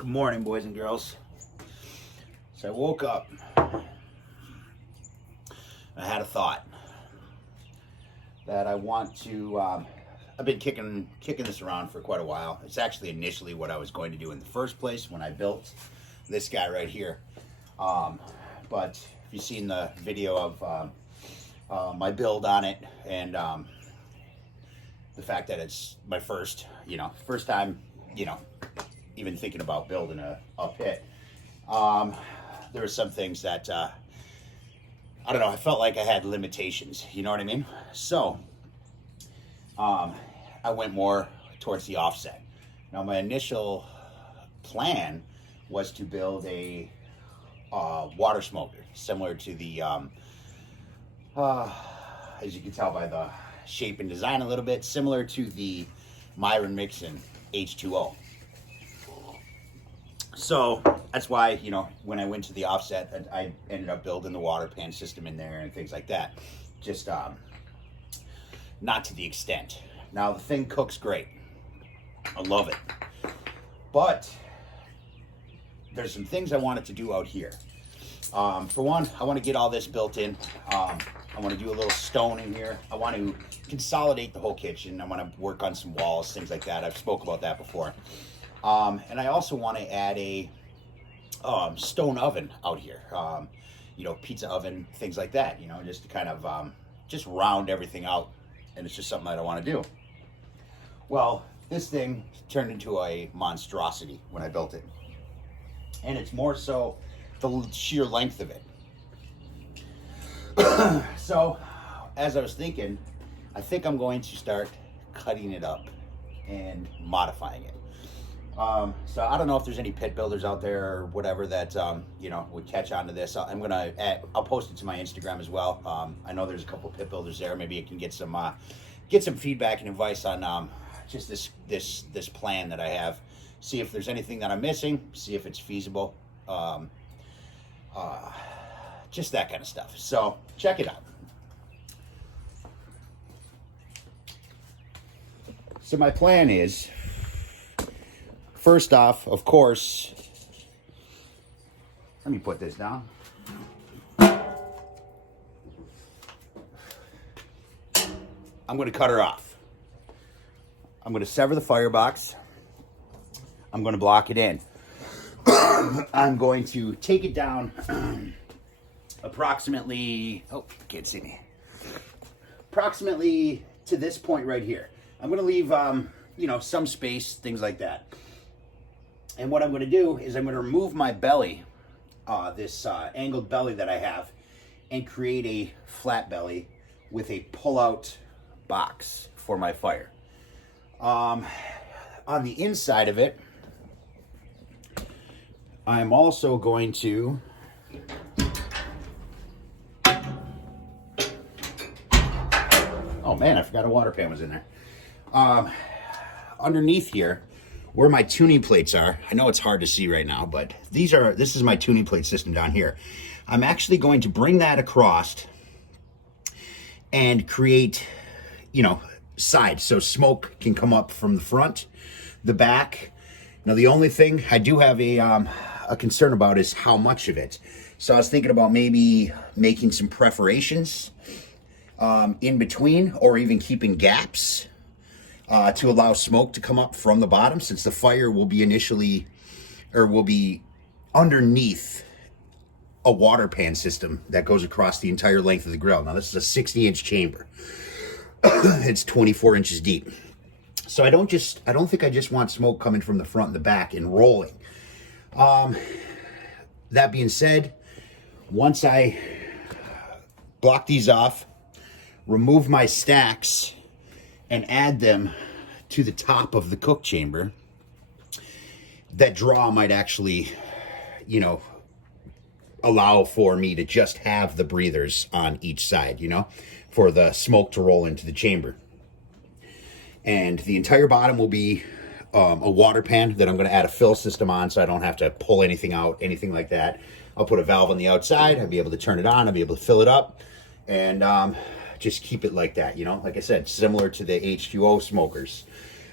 Good morning, boys and girls. So I woke up. I had a thought that I want to. I've been kicking this around for quite a while. It's actually initially what I was going to do in the first place when I built this guy right here. But if you've seen the video of my build on it, and the fact that it's my first time, even thinking about building a pit, there were some things that I don't know, I felt like I had limitations, you know what I mean? So I went more towards the offset. Now my initial plan was to build a water smoker similar to the as you can tell by the shape and design a little bit, similar to the Myron Mixon H2O. So that's why, when I went to the offset, I ended up building the water pan system in there and things like that. Just not to the extent. Now the thing cooks great. I love it. But there's some things I wanted to do out here. For one, I want to get all this built in. I want to do a little stone in here. I want to consolidate the whole kitchen. I want to work on some walls, things like that. I've spoke about that before. And I also want to add a stone oven out here. Pizza oven, things like that. Just to kind of just round everything out. And it's just something that I want to do. Well, this thing turned into a monstrosity when I built it. And it's more so the sheer length of it. So, as I was thinking, I think I'm going to start cutting it up and modifying it. So I don't know if there's any pit builders out there or whatever that, would catch on to this. I'll post it to my Instagram as well. I know there's a couple pit builders there. Maybe you can get some feedback and advice on, just this plan that I have. See if there's anything that I'm missing, see if it's feasible. Just that kind of stuff. So check it out. So my plan is, first off, of course, let me put this down. I'm going to cut her off. I'm going to sever the firebox. I'm going to block it in. I'm going to take it down approximately, can't see me, approximately to this point right here. I'm going to leave, some space, things like that. And what I'm going to do is I'm going to remove my belly, this angled belly that I have, and create a flat belly with a pull-out box for my fire. On the inside of it, I'm also going to oh man, I forgot a water pan was in there. Underneath here, where my tuning plates are, I know it's hard to see right now, but this is my tuning plate system down here. I'm actually going to bring that across and create, sides, so smoke can come up from the front, the back. Now the only thing I do have a concern about is how much of it. So I was thinking about maybe making some perforations in between, or even keeping gaps to allow smoke to come up from the bottom, since the fire will be underneath a water pan system that goes across the entire length of the grill. Now this is a 60-inch chamber. It's 24 inches deep. So I don't think I just want smoke coming from the front and the back and rolling. That being said, once I block these off, remove my stacks, and add them to the top of the cook chamber, that draw might actually, allow for me to just have the breathers on each side, for the smoke to roll into the chamber. And the entire bottom will be a water pan that I'm going to add a fill system on, so I don't have to pull anything out, anything like that. I'll put a valve on the outside. I'll be able to turn it on. I'll be able to fill it up, and just keep it like that, like I said, similar to the H2O smokers.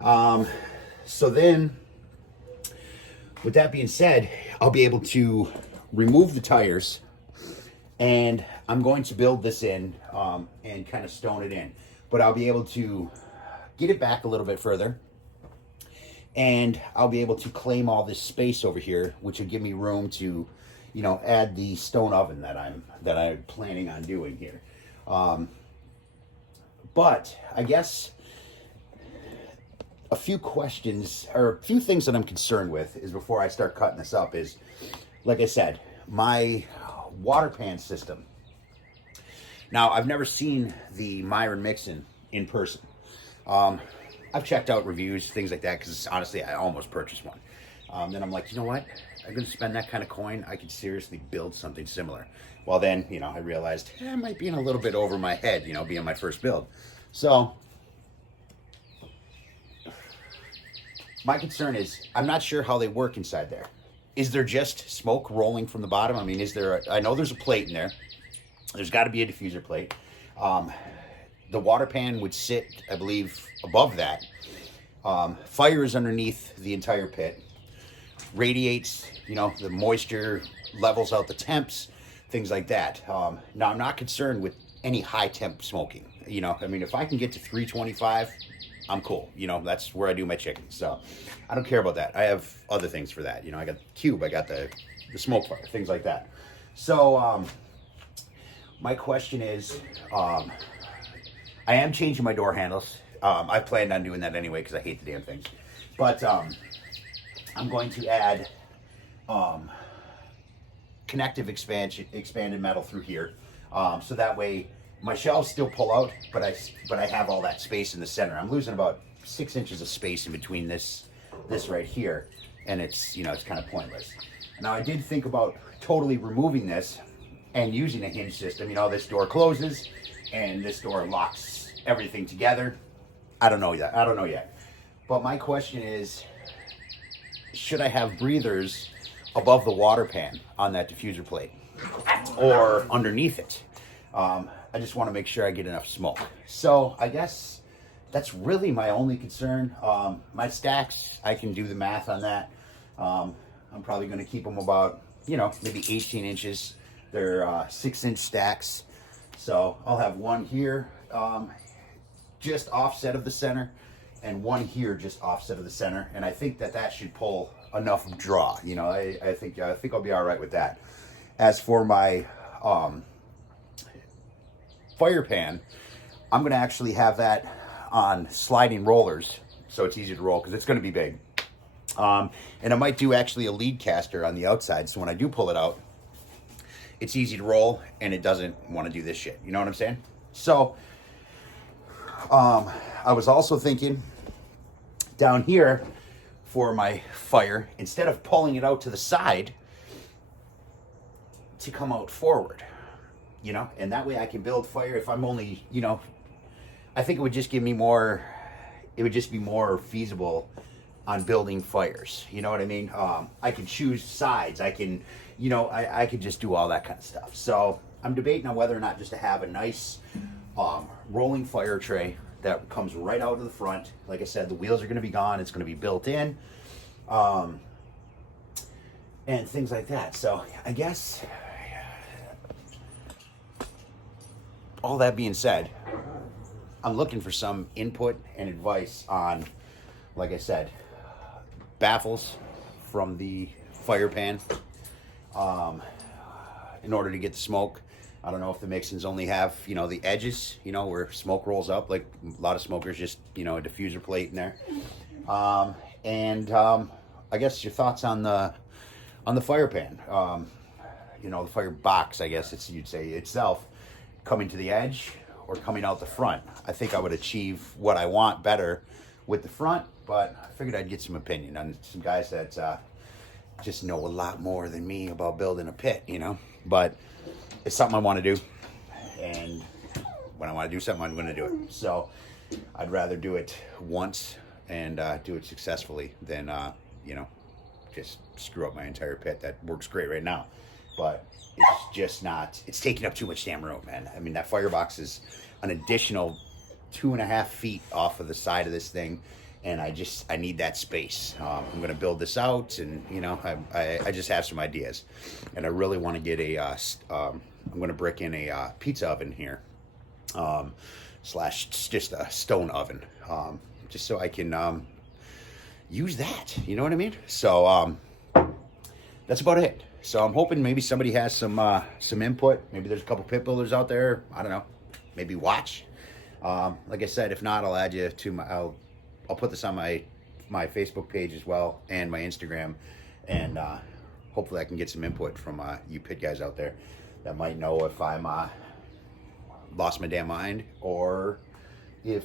So then with that being said, I'll be able to remove the tires, and I'm going to build this in and kind of stone it in. But I'll be able to get it back a little bit further, and I'll be able to claim all this space over here, which will give me room to, you know, add the stone oven that I'm planning on doing here. But I guess a few questions or a few things that I'm concerned with is before I start cutting this up is, like I said, my water pan system. Now, I've never seen the Myron Mixon in person. I've checked out reviews, things like that, because honestly, I almost purchased one. Then I'm like, you know what? I'm going to spend that kind of coin. I could seriously build something similar. Well, then, you know, I realized I might be in a little bit over my head, you know, being my first build. So my concern is I'm not sure how they work inside there. Is there just smoke rolling from the bottom? I mean, is there I know there's a plate in there. There's got to be a diffuser plate. The water pan would sit, I believe, above that. Fire is underneath the entire pit. Radiates, you know, the moisture levels out the temps, things like that. Now, I'm not concerned with any high temp smoking. You know, I mean, if I can get to 325, I'm cool. You know, that's where I do my chicken. So I don't care about that. I have other things for that. You know, I got the cube, I got the smoke fire, things like that. So my question is, I am changing my door handles. I planned on doing that anyway because I hate the damn things. But I'm going to add connective expanded metal through here, so that way my shelves still pull out, but I have all that space in the center. I'm losing about 6 inches of space in between this right here, and it's, you know, it's kind of pointless. Now, I did think about totally removing this and using a hinge system. You know, this door closes and this door locks everything together. I don't know yet. But my question is, should I have breathers above the water pan on that diffuser plate or underneath it? I just want to make sure I get enough smoke. So I guess that's really my only concern. My stacks, I can do the math on that. I'm probably going to keep them about, you know, maybe 18 inches. They're 6-inch stacks. So I'll have one here just offset of the center and one here just offset of the center. And I think that should pull enough draw. You know, I think I'll be all right with that. As for my fire pan, I'm going to actually have that on sliding rollers so it's easy to roll because it's going to be big. And I might do actually a lead caster on the outside, so when I do pull it out, it's easy to roll and it doesn't want to do this shit. You know what I'm saying? So I was also thinking down here for my fire, instead of pulling it out to the side, to come out forward, you know, and that way I can build fire. If I'm only, you know, I think it would just give me more, it would just be more feasible on building fires. You know what I mean? I can choose sides. I can, you know, I could just do all that kind of stuff. So I'm debating on whether or not just to have a nice rolling fire tray that comes right out of the front. Like I said, the wheels are going to be gone. It's going to be built in, and things like that. So I guess all that being said, I'm looking for some input and advice on, like I said, baffles from the fire pan in order to get the smoke. I don't know if the Mixons only have, you know, the edges, you know, where smoke rolls up, like a lot of smokers, just, you know, a diffuser plate in there. And I guess your thoughts on the fire pan, you know, the fire box, I guess you'd say itself, coming to the edge or coming out the front. I think I would achieve what I want better with the front, but I figured I'd get some opinion on some guys that just know a lot more than me about building a pit, you know. But it's something I want to do, and when I want to do something, I'm going to do it. So I'd rather do it once and do it successfully than, you know, just screw up my entire pit. That works great right now, but it's just not, it's taking up too much damn room, man. I mean, that firebox is an additional 2.5 feet off of the side of this thing, and I need that space. I'm going to build this out, and you know, I just have some ideas, and I really want to get I'm going to brick in a pizza oven here, slash just a stone oven, just so I can use that. You know what I mean? So that's about it. So I'm hoping maybe somebody has some input. Maybe there's a couple pit builders out there. I don't know. Maybe watch. Like I said, if not, I'll add you to my. I'll put this on my Facebook page as well, and my Instagram, and hopefully I can get some input from you pit guys out there that might know if I'm lost my damn mind, or if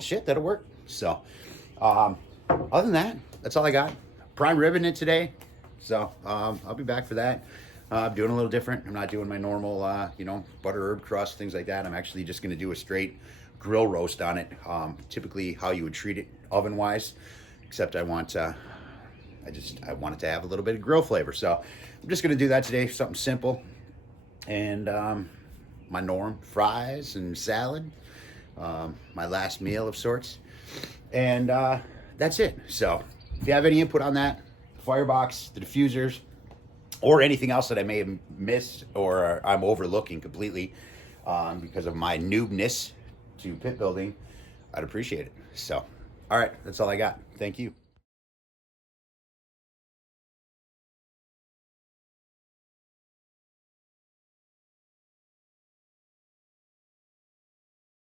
shit, that'll work. So other than that, that's all I got. Prime ribbon it today, so I'll be back for that. I'm doing a little different. I'm not doing my normal, you know, butter herb crust, things like that. I'm actually just going to do a straight grill roast on it. Typically how you would treat it oven wise, except I want it to have a little bit of grill flavor. So I'm just going to do that today, something simple. And my norm, fries and salad, my last meal of sorts. And that's it. So if you have any input on that, the Firebox, the diffusers, or anything else that I may have missed or I'm overlooking completely because of my noobness to pit building, I'd appreciate it. So, all right, that's all I got. Thank you.